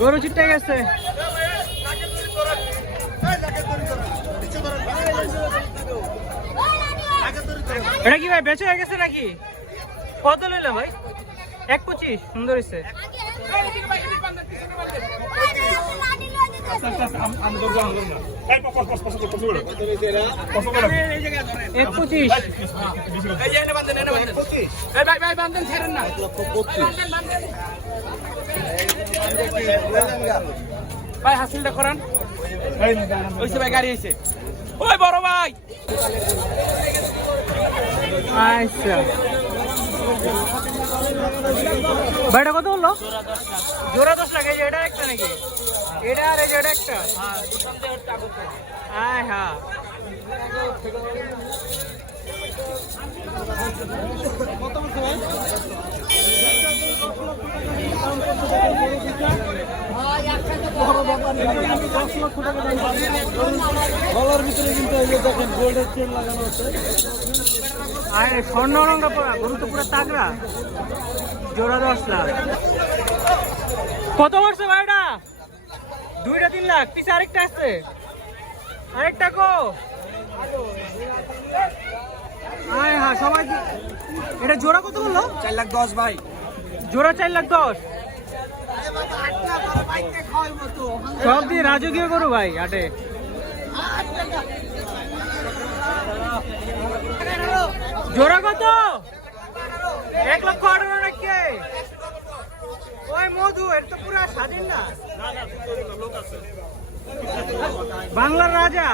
গরু চিটে গেছে। এটা কি ভাই বেচে হয়ে গেছে নাকি? কত লইলো ভাই? 1.25। সুন্দর হয়েছে। 1.25 ভাই হাসিলটা করান। ওইসে ভাই গাড়ি হয়েছে। ওই বড় ভাই আচ্ছা ভাইটা কত বললো? জোড়া 10 লাখ। এই যে এটা একটা নাকি? এটা আর এই যে এটা একটা। হ্যাঁ হ্যাঁ গলার ভিতরে কিন্তু এই যে দেখেন গোল্ডের চেন লাগানো আছে। আর স্বর্ণ রঙটা গরু তো পুরো তাগড়া। জোড়া 10 লাখ। কত বলছে ভাইটা? 2-3 লাখ। পিছে আরেকটা আছে। আরেকটা কো? হ্যাঁ হ্যাঁ সবাই। এটা জোড়া কত বললো? 4,10,000 ভাই। জোড়া 4,10,000। সব দিয়ে রাজকীয় গরু ভাই হাটে। জোড়া কত? 1,18,000 নাকি? ওই মধু এটা তো পুরা স্বাধীন না। বাংলার রাজা।